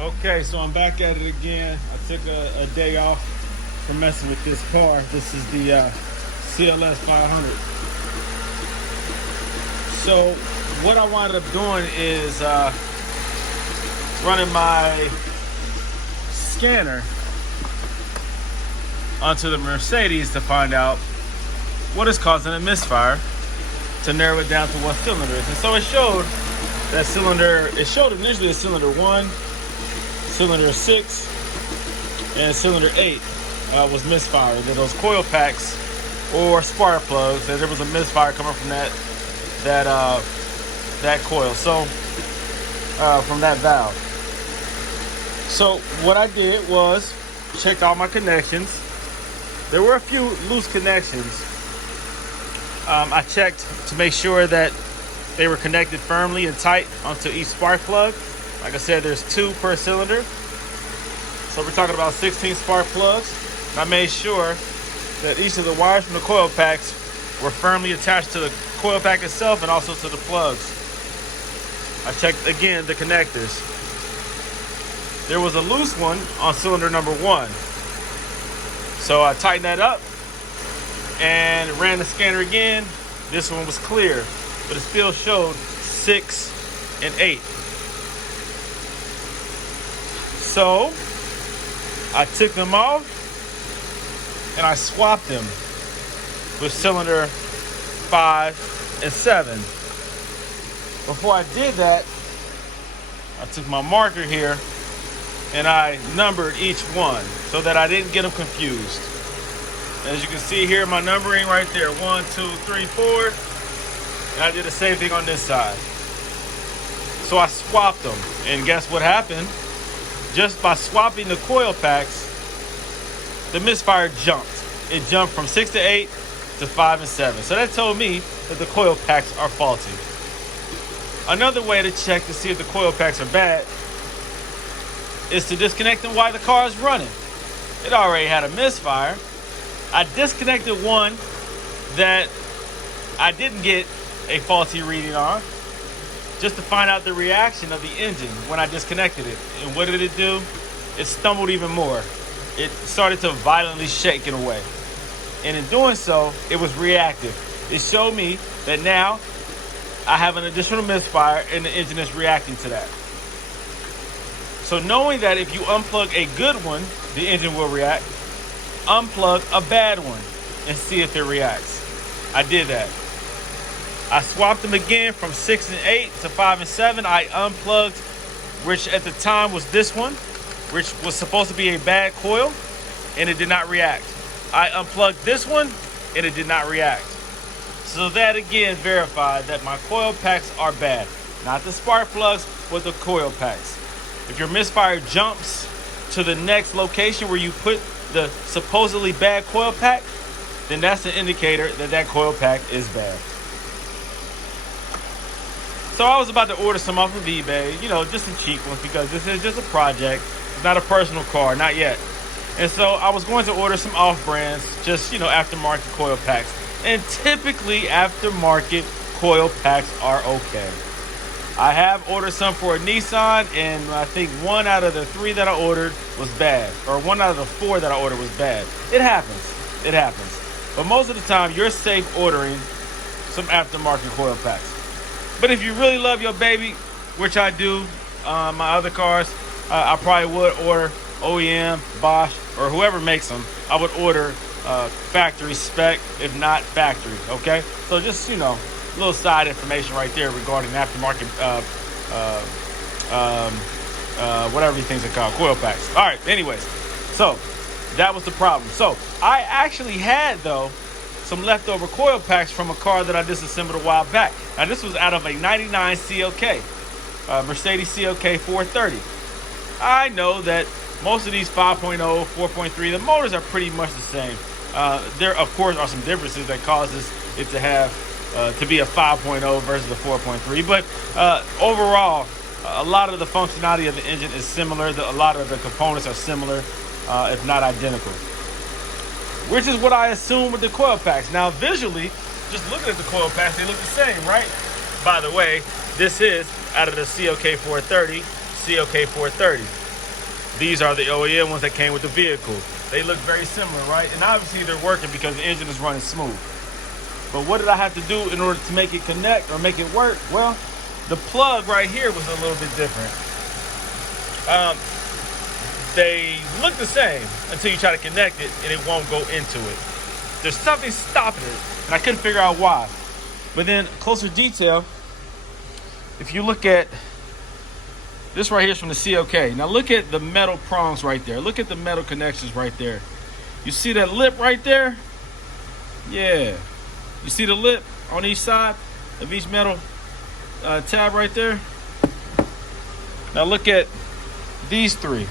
Okay, so I'm back at it again. I took a day off from messing with this car. This is the CLS500. So what I wound up doing is running my scanner onto the Mercedes to find out what is causing a misfire, to narrow it down to what cylinder it is. And so it showed that cylinder, it showed initially a cylinder 1, cylinder 6, and cylinder 8 was misfiring. That those coil packs or spark plugs, that there was a misfire coming from that coil. So from that valve. So what I did was checked all my connections. There were a few loose connections. I checked to make sure that they were connected firmly and tight onto each spark plug. Like I said, there's 2 per cylinder. So we're talking about 16 spark plugs. And I made sure that each of the wires from the coil packs were firmly attached to the coil pack itself and also to the plugs. I checked again the connectors. There was a loose one on cylinder number 1. So I tightened that up and ran the scanner again. This one was clear, but it still showed 6 and 8. So I took them off and I swapped them with cylinder 5 and 7. Before I did that, I took my marker here and I numbered each one so that I didn't get them confused. As you can see here, my numbering right there, 1, 2, 3, 4. And I did the same thing on this side. So I swapped them, and guess what happened? Just by swapping the coil packs, the misfire jumped. It jumped from 6 to 8 to 5 and 7. So that told me that the coil packs are faulty. Another way to check to see if the coil packs are bad is to disconnect them while the car is running. It already had a misfire. I disconnected one that I didn't get a faulty reading on, just to find out the reaction of the engine when I disconnected it. And what did it do? It stumbled even more. It started to violently shake in a way. And in doing so, it was reactive. It showed me that now I have an additional misfire and the engine is reacting to that. So knowing that if you unplug a good one, the engine will react, unplug a bad one and see if it reacts. I did that. I swapped them again from 6 and 8 to 5 and 7. I unplugged, which at the time was this one, which was supposed to be a bad coil, and it did not react. I unplugged this one, and it did not react. So that again verified that my coil packs are bad. Not the spark plugs, but the coil packs. If your misfire jumps to the next location where you put the supposedly bad coil pack, then that's an indicator that that coil pack is bad. So I was about to order some off of eBay, you know, just some cheap ones, because this is just a project. It's not a personal car, not yet. And so I was going to order some off-brands, just, you know, aftermarket coil packs. And typically aftermarket coil packs are okay. I have ordered some for a Nissan, and I think 1 out of the 3 that I ordered was bad. Or 1 out of the 4 that I ordered was bad. It happens. It happens. But most of the time, you're safe ordering some aftermarket coil packs. But if you really love your baby, which I do, my other cars, I probably would order OEM, Bosch, or whoever makes them. I would order factory spec, if not factory, okay? So just, you know, a little side information right there regarding aftermarket, whatever these things are called, coil packs. All right, anyways, so that was the problem. So I actually had, though, some leftover coil packs from a car that I disassembled a while back. Now this was out of a 99 CLK, Mercedes CLK 430. I know that most of these 5.0, 4.3, the motors are pretty much the same. There, of course, are some differences that causes it to have to be a 5.0 versus a 4.3. But overall, a lot of the functionality of the engine is similar. A lot of the components are similar, if not identical. Which is what I assume with the coil packs. Now, visually, just looking at the coil packs, they look the same, right? By the way, this is out of the CLK 430, CLK 430. These are the OEM ones that came with the vehicle. They look very similar, right? And obviously they're working because the engine is running smooth. But what did I have to do in order to make it connect or make it work? Well, the plug right here was a little bit different. They look the same until you try to connect it and it won't go into it. There's something stopping it, and I couldn't figure out why. But then closer detail, if you look at this right here is from the CLK. Now look at the metal prongs right there. Look at the metal connections right there. You see that lip right there? Yeah. You see the lip on each side of each metal tab right there? Now look at these three.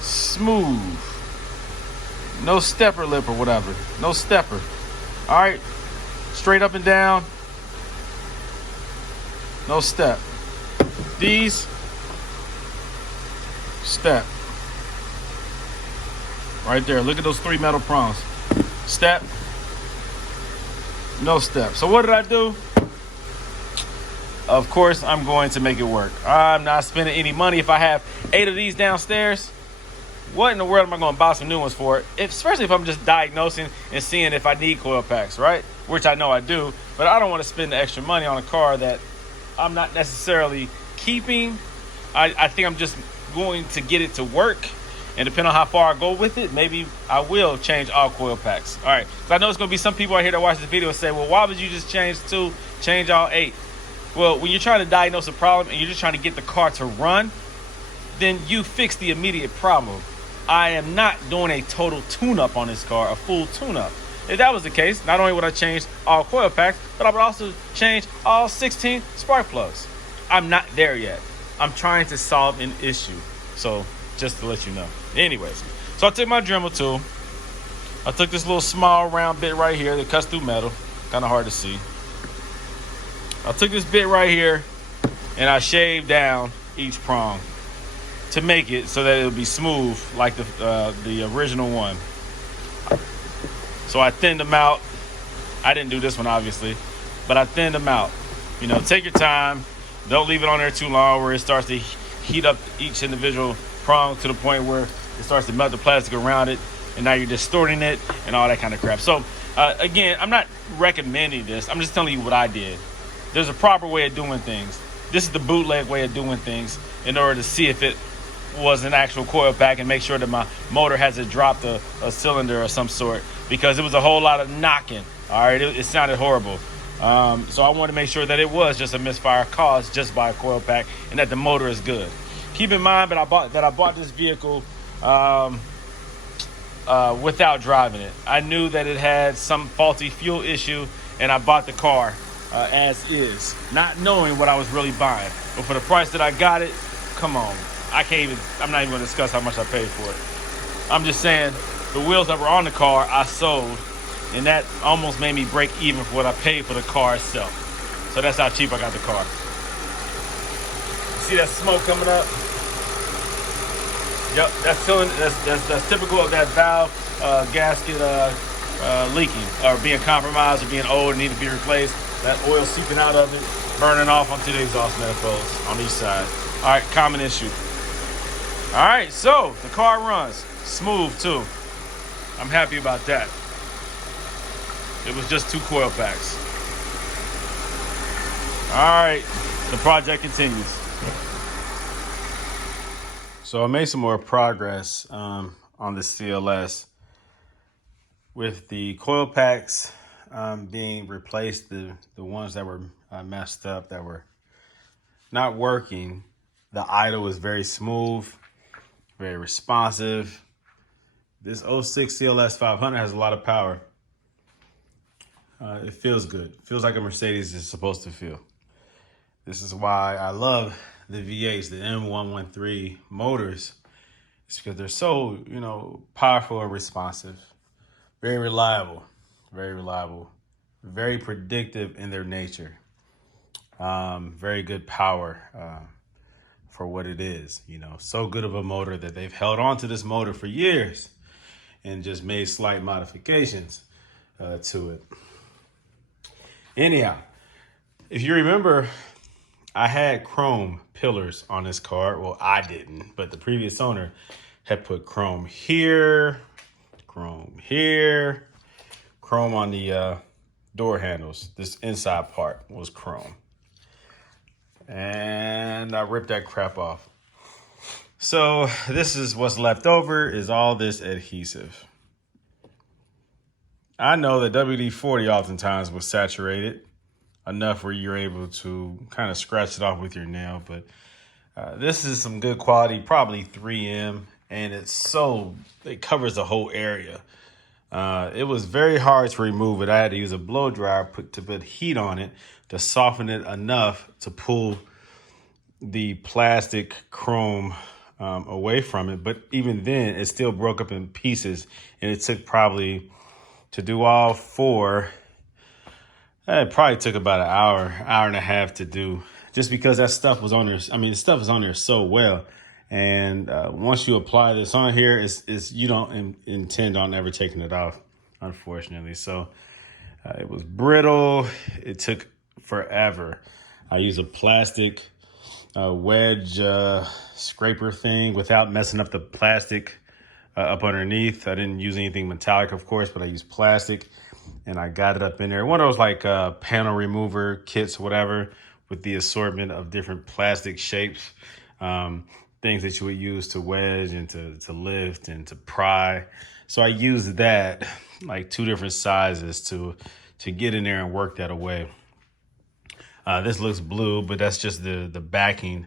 Smooth. No stepper lip or whatever. No stepper. All right. Straight up and down. No step. These, step. Right there. Look at those three metal prongs. Step. No step. So what did I do? Of course, I'm going to make it work. I'm not spending any money. If I have 8 of these downstairs, what in the world am I going to buy some new ones for? Especially if I'm just diagnosing and seeing if I need coil packs, right? Which I know I do. But I don't want to spend the extra money on a car that I'm not necessarily keeping. I think I'm just going to get it to work. And depending on how far I go with it, maybe I will change all coil packs. All right. Because I know there's going to be some people out here that watch this video and say, well, why would you just change 2, change all 8? Well, when you're trying to diagnose a problem and you're just trying to get the car to run, then you fix the immediate problem. I am not doing a total tune-up on this car, a full tune-up. If that was the case, not only would I change all coil packs, but I would also change all 16 spark plugs. I'm not there yet. I'm trying to solve an issue. So just to let you know. Anyways, so I took my Dremel tool. I took this little small round bit right here that cuts through metal. Kind of hard to see. I took this bit right here and I shaved down each prong to make it so that it would be smooth like the original one. So I thinned them out. I didn't do this one obviously, but I thinned them out. You know, take your time. Don't leave it on there too long where it starts to heat up each individual prong to the point where it starts to melt the plastic around it, and now you're distorting it and all that kind of crap. So again, I'm not recommending this. I'm just telling you what I did. There's a proper way of doing things. This is the bootleg way of doing things in order to see if it was an actual coil pack and make sure that my motor hasn't dropped a cylinder of some sort, because it was a whole lot of knocking. All right, it sounded horrible. So I wanted to make sure that it was just a misfire caused just by a coil pack and that the motor is good. Keep in mind that I bought this vehicle without driving it. I knew that it had some faulty fuel issue, and I bought the car as is, not knowing what I was really buying. But for the price that I got it, come on. I'm not even going to discuss how much I paid for it. I'm just saying the wheels that were on the car I sold, and that almost made me break even for what I paid for the car itself. So that's how cheap I got the car. See that smoke coming up? Yep, that's typical of that valve gasket leaking or being compromised or being old and need to be replaced. That oil seeping out of it, burning off onto the exhaust manifolds on each side. All right, common issue. All right, so the car runs smooth too. I'm happy about that. It was just 2 coil packs. All right, the project continues. So I made some more progress on the CLS with the coil packs being replaced, the ones that were messed up, that were not working. The idle was very smooth, very responsive. This 06 CLS500 has a lot of power. It feels good. Feels like a Mercedes is supposed to feel. This is why I love the V8s, the M113 motors. It's because they're so, powerful and responsive. Very reliable, very predictive in their nature. Very good power for what it is, so good of a motor that they've held on to this motor for years and just made slight modifications to it. Anyhow, if you remember, I had chrome pillars on this car. Well, I didn't, but the previous owner had put chrome here, chrome here, chrome on the door handles. This inside part was chrome. And I ripped that crap off. So this is what's left over, is all this adhesive. I know that WD-40 oftentimes was saturated enough where you're able to kind of scratch it off with your nail, but this is some good quality, probably 3M, and it covers the whole area. It was very hard to remove it. I had to use a blow dryer to put heat on it to soften it enough to pull the plastic chrome away from it. But even then, it still broke up in pieces, and it took probably, to do all four, it probably took about an hour and a half to do, just because that stuff was on there. I mean, the stuff is on there so well. And once you apply this on here, you don't intend on ever taking it off, unfortunately. So it was brittle. It took forever. I used a plastic wedge scraper thing without messing up the plastic up underneath. I didn't use anything metallic, of course, but I used plastic, and I got it up in there. One of those like panel remover kits, whatever, with the assortment of different plastic shapes, things that you would use to wedge and to lift and to pry. So I used that, like 2 different sizes, to get in there and work that away. This looks blue, but that's just the backing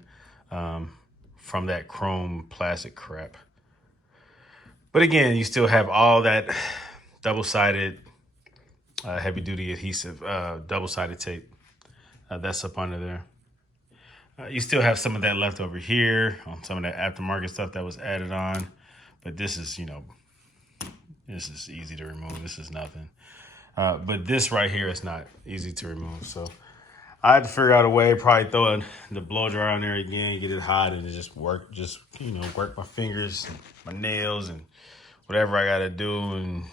from that chrome plastic crap. But again, you still have all that double-sided heavy-duty adhesive, double-sided tape. That's up under there. You still have some of that left over here on some of that aftermarket stuff that was added on. But this is, this is easy to remove. This is nothing. But this right here is not easy to remove. So I had to figure out a way, probably throw the blow dryer on there again, get it hot, and just work my fingers, and my nails, and whatever I got to do and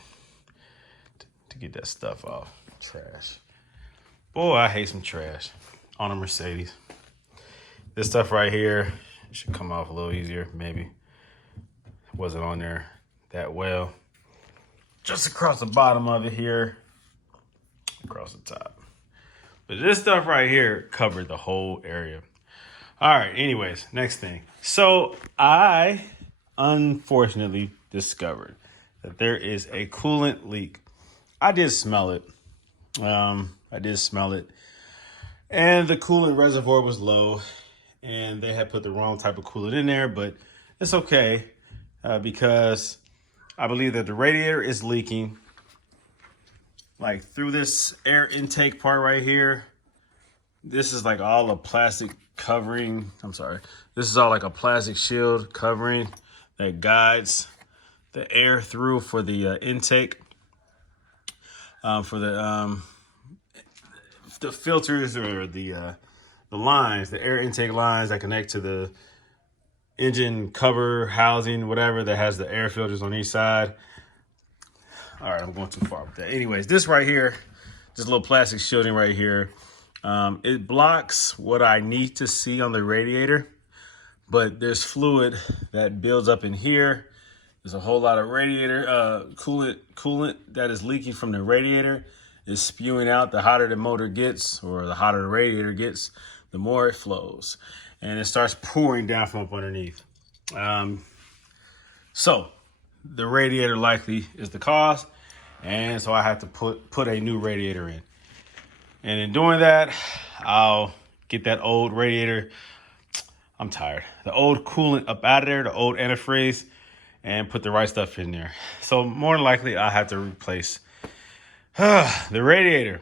to get that stuff off. Trash. Boy, I hate some trash on a Mercedes. This stuff right here should come off a little easier, maybe. It wasn't on there that well. Just across the bottom of it here, across the top. But this stuff right here covered the whole area. All right, anyways, next thing. So I unfortunately discovered that there is a coolant leak. I did smell it. And the coolant reservoir was low, and they had put the wrong type of coolant in there, but it's okay because I believe that the radiator is leaking, like through this air intake part right here. This is like all a plastic covering. This is all like a plastic shield covering that guides the air through for the intake, for the filters, or the lines, the air intake lines that connect to the engine cover housing, whatever, that has the air filters on each side. All right, I'm going too far with that. Anyways, this right here, this little plastic shielding right here, it blocks what I need to see on the radiator, but there's fluid that builds up in here. There's a whole lot of radiator coolant that is leaking from the radiator, is spewing out. The hotter the motor gets, or the hotter the radiator gets, the more it flows, and it starts pouring down from up underneath. So the radiator likely is the cause, and so I have to put a new radiator in. And in doing that, I'll get that old radiator, I'm tired, the old coolant up out of there, the old antifreeze, and put the right stuff in there. So more than likely, I'll have to replace the radiator.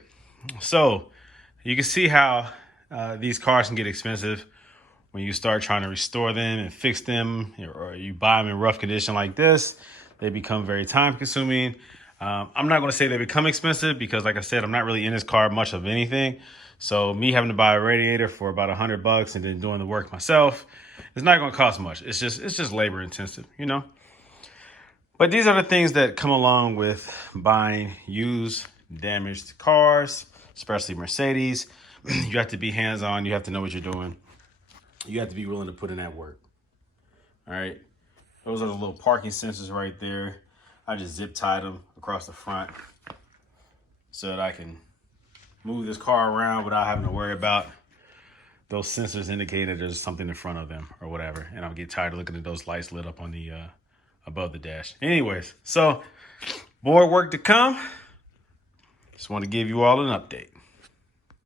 So you can see how these cars can get expensive when you start trying to restore them and fix them, or you buy them in rough condition like this. They become very time consuming. I'm not going to say they become expensive because, like I said, I'm not really in this car much of anything. So me having to buy a radiator for about $100 and then doing the work myself, it's not going to cost much. It's just labor intensive, But these are the things that come along with buying used, damaged cars, especially Mercedes. You have to be hands-on. You have to know what you're doing. You have to be willing to put in that work. All right. Those are the little parking sensors right there. I just zip tied them across the front so that I can move this car around without having to worry about those sensors indicating there's something in front of them or whatever. And I'll get tired of looking at those lights lit up on the above the dash. Anyways, so more work to come. Just want to give you all an update.